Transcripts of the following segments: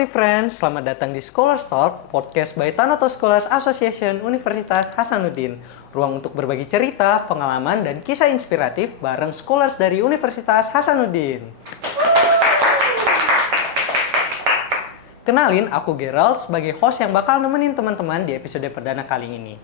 T-Friends, selamat datang di Scholars Talk, podcast by Tanoto Scholars Association Universitas Hasanuddin. Ruang untuk berbagi cerita, pengalaman, dan kisah inspiratif bareng scholars dari Universitas Hasanuddin. Kenalin, aku Gerald sebagai host yang bakal nemenin teman-teman di episode perdana kali ini.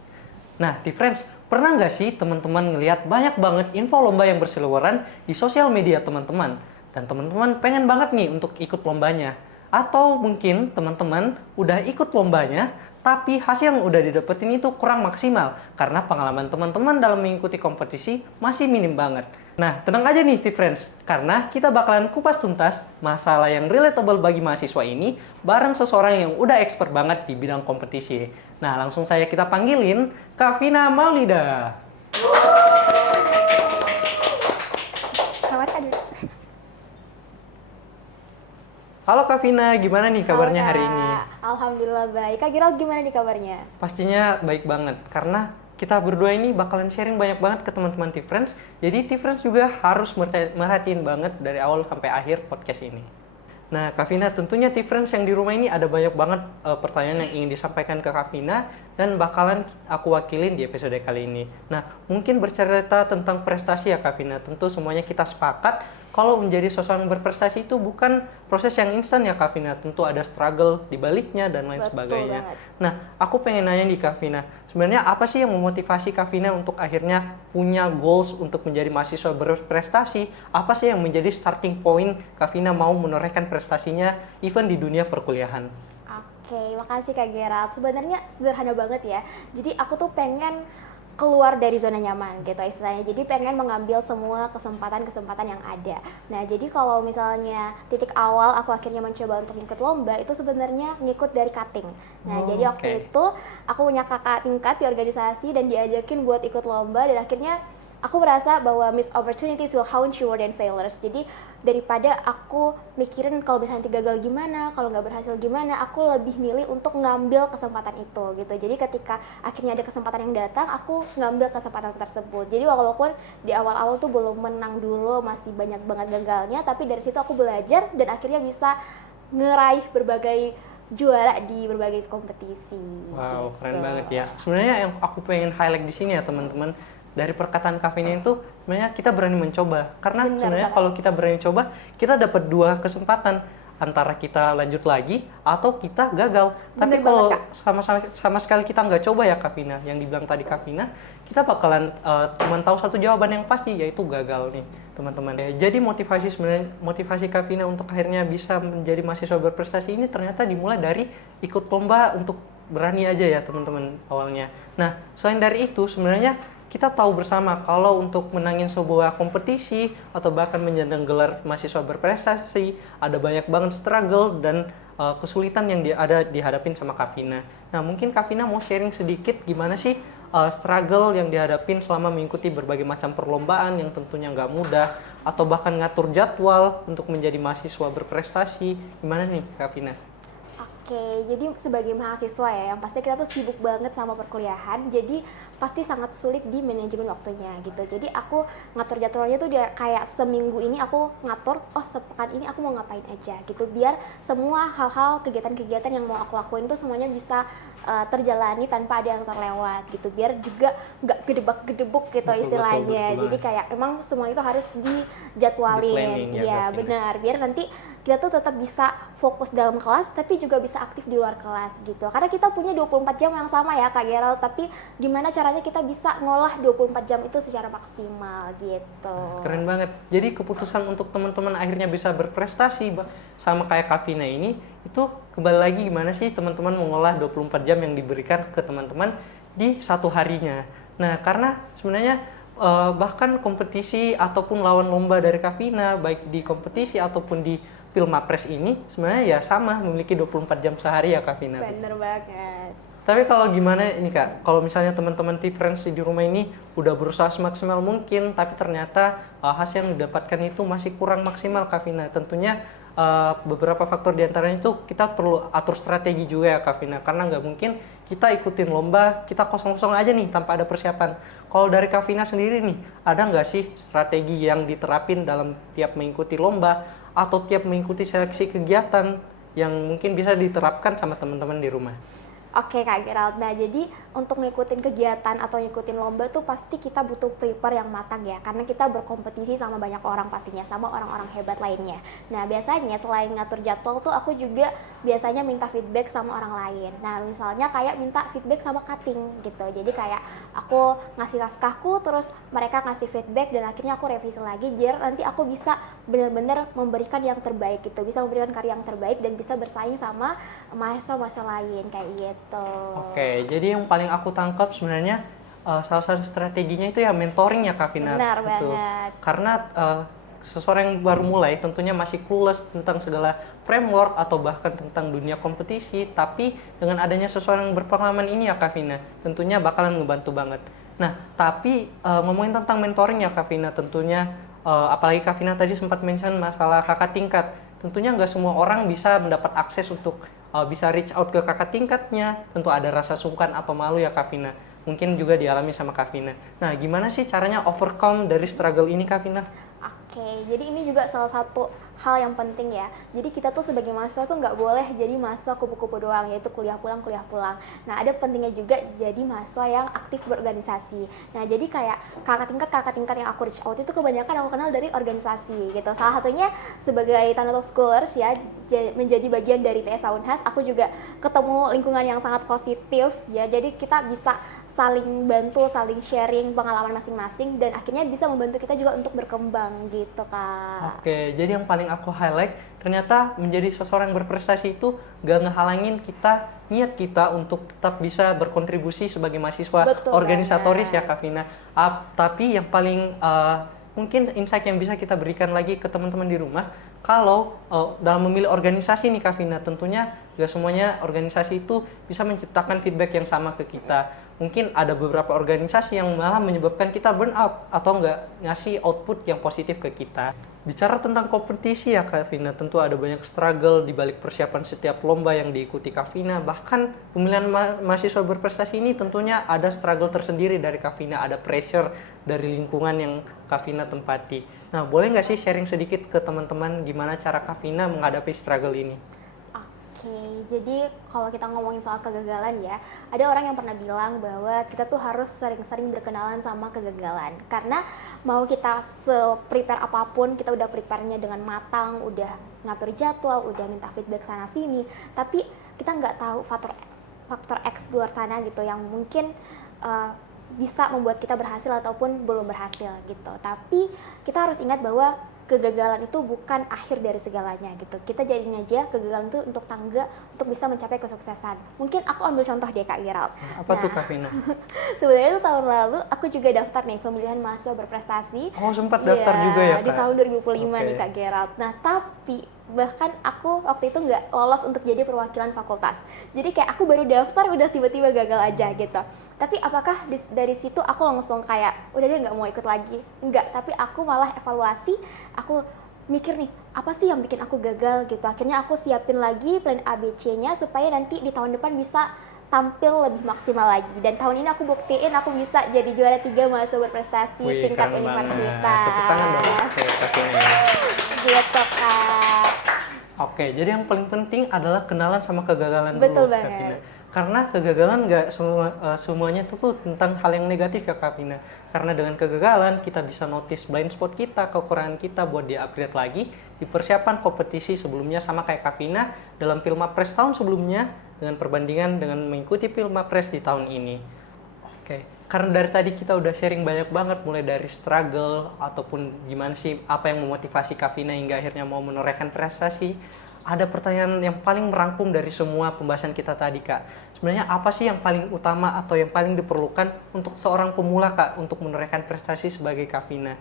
Nah, T-Friends, pernah nggak sih teman-teman ngelihat banyak banget info lomba yang berseliweran di sosial media teman-teman? Dan teman-teman pengen banget nih untuk ikut lombanya. Atau mungkin teman-teman udah ikut lombanya, tapi hasil yang udah didapetin itu kurang maksimal karena pengalaman teman-teman dalam mengikuti kompetisi masih minim banget. Nah, tenang aja nih T-Friends, karena kita bakalan kupas tuntas masalah yang relatable bagi mahasiswa ini bareng seseorang yang udah expert banget di bidang kompetisi. Nah, langsung saja kita panggilin Kak Vina Maulida. Halo Kak Vina, gimana nih kabarnya hari ini? Alhamdulillah baik. Kak Giral gimana nih kabarnya? Pastinya baik banget, karena kita berdua ini bakalan sharing banyak banget ke teman-teman T-Friends. Jadi T-Friends juga harus merhatiin banget dari awal sampai akhir podcast ini. Nah Kak Vina, tentunya T-Friends yang di rumah ini ada banyak banget pertanyaan yang ingin disampaikan ke Kak Vina dan bakalan aku wakilin di episode kali ini. Nah, mungkin bercerita tentang prestasi ya Kak Vina. Tentu semuanya kita sepakat kalau menjadi seseorang berprestasi itu bukan proses yang instan ya Kak Vina. Tentu ada struggle di baliknya dan lain sebagainya. Banget. Nah, aku pengen nanya nih Kak Vina, sebenarnya apa sih yang memotivasi Kak Vina untuk akhirnya punya goals untuk menjadi mahasiswa berprestasi? Apa sih yang menjadi starting point Kak Vina mau menorehkan prestasinya even di dunia perkuliahan? Oke, makasih Kak Gerald. Sebenarnya sederhana banget ya. Jadi aku tuh pengen keluar dari zona nyaman gitu istilahnya. Jadi pengen mengambil semua kesempatan-kesempatan yang ada. Nah, jadi kalau misalnya titik awal aku akhirnya mencoba untuk ikut lomba itu sebenarnya ngikut dari cutting. Nah, jadi waktu itu aku punya kakak tingkat di organisasi dan diajakin buat ikut lomba dan akhirnya aku merasa bahwa missed opportunities will haunt you more than failures. Jadi daripada aku mikirin kalau misalnya gagal gimana, kalau nggak berhasil gimana, aku lebih milih untuk ngambil kesempatan itu gitu. Jadi ketika akhirnya ada kesempatan yang datang, aku ngambil kesempatan tersebut. Jadi walaupun di awal-awal tuh belum menang dulu, masih banyak banget gagalnya, tapi dari situ aku belajar dan akhirnya bisa ngeraih berbagai juara di berbagai kompetisi. Wow, gitu. keren banget ya. Sebenarnya yang aku pengen highlight di sini ya teman-teman, dari perkataan Kak Vina itu sebenarnya kita berani mencoba. Karena sebenarnya kalau kita berani coba, kita dapat dua kesempatan, antara kita lanjut lagi atau kita gagal. Tapi kalau sama sekali kita nggak coba ya Kak Vina, yang dibilang tadi Kak Vina, kita bakalan cuma tahu satu jawaban yang pasti, yaitu gagal nih teman-teman. Jadi motivasi Kak Vina untuk akhirnya bisa menjadi mahasiswa berprestasi ini ternyata dimulai dari ikut lomba untuk berani aja ya teman-teman awalnya. Nah, selain dari itu sebenarnya kita tahu bersama kalau untuk menangin sebuah kompetisi atau bahkan menyandang gelar mahasiswa berprestasi ada banyak banget struggle dan kesulitan yang ada dihadapin sama Kak Vina. Nah, mungkin Kak Vina mau sharing sedikit gimana sih struggle yang dihadapin selama mengikuti berbagai macam perlombaan yang tentunya nggak mudah, atau bahkan ngatur jadwal untuk menjadi mahasiswa berprestasi. Gimana nih Kak Vina? Oke, jadi sebagai mahasiswa ya, yang pasti kita tuh sibuk banget sama perkuliahan, jadi pasti sangat sulit di manajemen waktunya gitu. Jadi aku ngatur jadwalnya tuh dia kayak seminggu ini aku ngatur, oh sepekan ini aku mau ngapain aja gitu, biar semua hal-hal kegiatan-kegiatan yang mau aku lakuin tuh semuanya bisa terjalani tanpa ada yang terlewat gitu, biar juga nggak gedebak-gedebuk gitu istilahnya. Betul. Jadi kayak emang semua itu harus dijadwalin, ya benar, biar nanti kita tuh tetap bisa fokus dalam kelas tapi juga bisa aktif di luar kelas gitu. Karena kita punya 24 jam yang sama ya Kak Gerald, tapi gimana caranya kita bisa ngolah 24 jam itu secara maksimal gitu. Keren banget. Jadi keputusan untuk teman-teman akhirnya bisa berprestasi sama kayak Kak Vina ini, itu kembali lagi gimana sih teman-teman mengolah 24 jam yang diberikan ke teman-teman di satu harinya. Nah, karena sebenarnya bahkan kompetisi ataupun lawan lomba dari Kak Vina, baik di kompetisi ataupun di Pilmapres ini sebenarnya ya sama, memiliki 24 jam sehari ya Kak Vina. Bener banget. Tapi kalau gimana ini Kak, kalau misalnya teman-teman T-Friends di rumah ini udah berusaha semaksimal mungkin, tapi ternyata hasil yang didapatkan itu masih kurang maksimal Kak Vina. Tentunya beberapa faktor diantaranya itu kita perlu atur strategi juga ya Kak Vina, karena nggak mungkin kita ikutin lomba, kita kosong-kosong aja nih tanpa ada persiapan. Kalau dari Kak Vina sendiri nih, ada nggak sih strategi yang diterapin dalam tiap mengikuti lomba atau tiap mengikuti seleksi kegiatan yang mungkin bisa diterapkan sama teman-teman di rumah? Oke Kak Gerald, nah jadi untuk ngikutin kegiatan atau ngikutin lomba tuh pasti kita butuh prepare yang matang ya, karena kita berkompetisi sama banyak orang pastinya, sama orang-orang hebat lainnya. Nah biasanya selain ngatur jadwal tuh aku juga biasanya minta feedback sama orang lain. Nah misalnya kayak minta feedback sama cutting gitu, jadi kayak aku ngasih naskahku, terus mereka ngasih feedback dan akhirnya aku revisi lagi biar nanti aku bisa benar-benar memberikan yang terbaik gitu, bisa memberikan karya yang terbaik dan bisa bersaing sama mahasiswa lain kayak gitu. Oke, jadi yang paling aku tangkap sebenarnya salah satu strateginya itu ya mentoring ya Kak Vina. Benar Gitu. banget. Karena seseorang yang baru mulai tentunya masih clueless tentang segala framework atau bahkan tentang dunia kompetisi, tapi dengan adanya seseorang yang berpengalaman ini ya Kak Vina, tentunya bakalan ngebantu banget. Nah, tapi ngomongin tentang mentoring ya Kak Vina, tentunya apalagi Kak Vina tadi sempat mention masalah kakak tingkat. Tentunya nggak semua orang bisa mendapat akses untuk bisa reach out ke kakak tingkatnya, tentu ada rasa sungkan atau malu ya Kak Vina. Mungkin juga dialami sama Kak Vina. Nah, gimana sih caranya overcome dari struggle ini Kak Vina? Oke, jadi ini juga salah satu hal yang penting ya. Jadi kita tuh sebagai mahasiswa tuh nggak boleh jadi mahasiswa kupu-kupu doang, yaitu kuliah pulang, kuliah pulang. Nah, ada pentingnya juga jadi mahasiswa yang aktif berorganisasi. Nah, jadi kayak kakak tingkat yang aku reach out itu kebanyakan aku kenal dari organisasi gitu. Salah satunya sebagai Tanoto Scholars ya, menjadi bagian dari TSA Unhas, aku juga ketemu lingkungan yang sangat positif ya. Jadi kita bisa saling bantu, saling sharing pengalaman masing-masing dan akhirnya bisa membantu kita juga untuk berkembang gitu Kak. Oke, jadi yang paling aku highlight ternyata menjadi seseorang yang berprestasi itu gak ngehalangin kita, niat kita untuk tetap bisa berkontribusi sebagai mahasiswa Betul organisatoris banget. ya Kak Vina. Tapi yang paling mungkin insight yang bisa kita berikan lagi ke teman-teman di rumah, kalau dalam memilih organisasi nih Kak Vina, tentunya gak semuanya organisasi itu bisa menciptakan feedback yang sama ke kita. Mungkin ada beberapa organisasi yang malah menyebabkan kita burnout atau nggak ngasih output yang positif ke kita. Bicara tentang kompetisi ya Kak Vina, tentu ada banyak struggle di balik persiapan setiap lomba yang diikuti Kak Vina. Bahkan pemilihan mahasiswa berprestasi ini tentunya ada struggle tersendiri dari Kak Vina, ada pressure dari lingkungan yang Kak Vina tempati. Nah, boleh nggak sih sharing sedikit ke teman-teman gimana cara Kak Vina menghadapi struggle ini? Oke, jadi kalau kita ngomongin soal kegagalan ya, ada orang yang pernah bilang bahwa kita tuh harus sering-sering berkenalan sama kegagalan. Karena mau kita se-prepare apapun, kita udah prepare-nya dengan matang, udah ngatur jadwal, udah minta feedback sana sini, tapi kita nggak tahu faktor X di luar sana gitu yang mungkin bisa membuat kita berhasil ataupun belum berhasil gitu. Tapi kita harus ingat bahwa kegagalan itu bukan akhir dari segalanya gitu. Kita jadiin aja kegagalan itu untuk tangga untuk bisa mencapai kesuksesan. Mungkin aku ambil contoh deh Kak Gerald. Apa tuh Kak Vina? Sebenarnya itu tahun lalu aku juga daftar nih pemilihan mahasiswa berprestasi. Oh, sempat daftar juga ya Kak? Di tahun 2005 nih Kak Gerald. Nah, tapi bahkan aku waktu itu nggak lolos untuk jadi perwakilan fakultas. Jadi kayak aku baru daftar udah tiba-tiba gagal aja gitu. Tapi apakah dari situ aku langsung kayak udah deh nggak mau ikut lagi? Enggak, tapi aku malah evaluasi, aku mikir nih apa sih yang bikin aku gagal gitu. Akhirnya aku siapin lagi plan ABC-nya supaya nanti di tahun depan bisa tampil lebih maksimal lagi. Dan tahun ini aku buktiin aku bisa jadi juara 3 mahasiswa berprestasi tingkat universitas. Tepuk tangan dong Kak Vina. Gitu Kak. Oke, jadi yang paling penting adalah kenalan sama kegagalan Betul dulu, banget. Kak Vina. Karena kegagalan nggak semuanya itu tuh tentang hal yang negatif ya Kak Vina. Karena dengan kegagalan kita bisa notice blind spot kita, kekurangan kita buat dia upgrade lagi di persiapan kompetisi sebelumnya sama kayak Kak Vina dalam Pilmapres tahun sebelumnya dengan perbandingan dengan mengikuti Pilmapres di tahun ini. Oke, karena dari tadi kita udah sharing banyak banget mulai dari struggle ataupun gimana sih apa yang memotivasi Kak Vina hingga akhirnya mau menorehkan prestasi. Ada pertanyaan yang paling merangkum dari semua pembahasan kita tadi Kak. Sebenarnya apa sih yang paling utama atau yang paling diperlukan untuk seorang pemula Kak untuk menorehkan prestasi sebagai Kak Vina?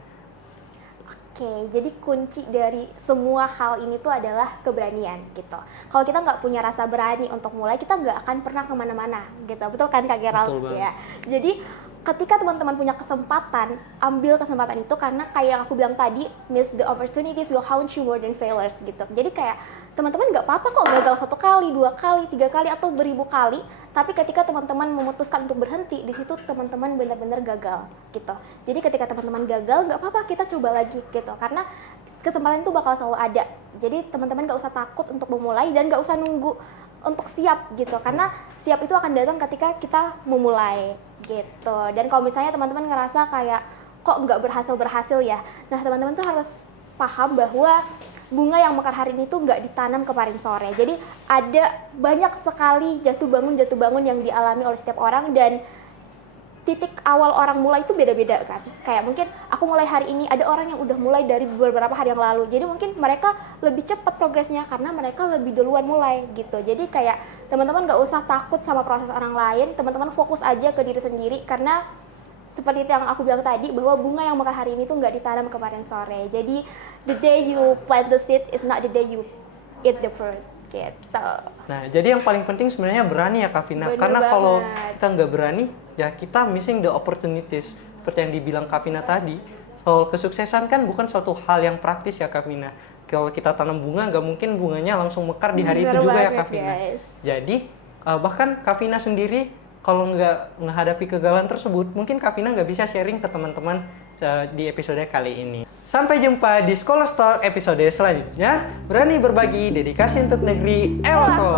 Oke, jadi kunci dari semua hal ini tuh adalah keberanian gitu. Kalau kita nggak punya rasa berani untuk mulai, kita nggak akan pernah kemana-mana gitu. Betul kan Kak Gerald? Betul banget. Ya. Jadi ketika teman-teman punya kesempatan, ambil kesempatan itu karena kayak yang aku bilang tadi, miss the opportunities will haunt you more than failures gitu. Jadi kayak teman-teman nggak apa-apa kok gagal 1 kali, 2 kali, 3 kali atau beribu kali. Tapi ketika teman-teman memutuskan untuk berhenti, di situ teman-teman benar-benar gagal gitu. Jadi ketika teman-teman gagal, nggak apa-apa kita coba lagi gitu. Karena kesempatan itu bakal selalu ada. Jadi teman-teman gak usah takut untuk memulai dan gak usah nunggu untuk siap gitu, karena siap itu akan datang ketika kita memulai gitu. Dan kalau misalnya teman-teman ngerasa kayak kok nggak berhasil ya, nah teman-teman tuh harus paham bahwa bunga yang mekar hari ini tuh nggak ditanam kemarin sore. Jadi ada banyak sekali jatuh bangun yang dialami oleh setiap orang, dan titik awal orang mulai itu beda-beda kan. Kayak mungkin aku mulai hari ini, ada orang yang udah mulai dari beberapa hari yang lalu. Jadi mungkin mereka lebih cepat progresnya karena mereka lebih duluan mulai gitu. Jadi kayak teman-teman gak usah takut sama proses orang lain, teman-teman fokus aja ke diri sendiri, karena seperti itu yang aku bilang tadi, bahwa bunga yang mekar hari ini tuh nggak ditanam kemarin sore. Jadi the day you plant the seed is not the day you eat the fruit gitu. Nah, jadi yang paling penting sebenarnya berani ya Kak Vina. Bener Karena banget. kalau kita nggak berani, ya kita missing the opportunities. Seperti yang dibilang Kak Vina tadi, kalau kesuksesan kan bukan suatu hal yang praktis ya Kak Vina. Kalau kita tanam bunga, nggak mungkin bunganya langsung mekar di hari Bener itu juga ya banget, Kak Vina. guys. Jadi, bahkan Kak Vina sendiri, kalau nggak menghadapi kegagalan tersebut, mungkin Kak Vina nggak bisa sharing ke teman-teman di episode kali ini. Sampai jumpa di Scholar Talk episode selanjutnya. Berani berbagi, dedikasi untuk negeri, Ewako!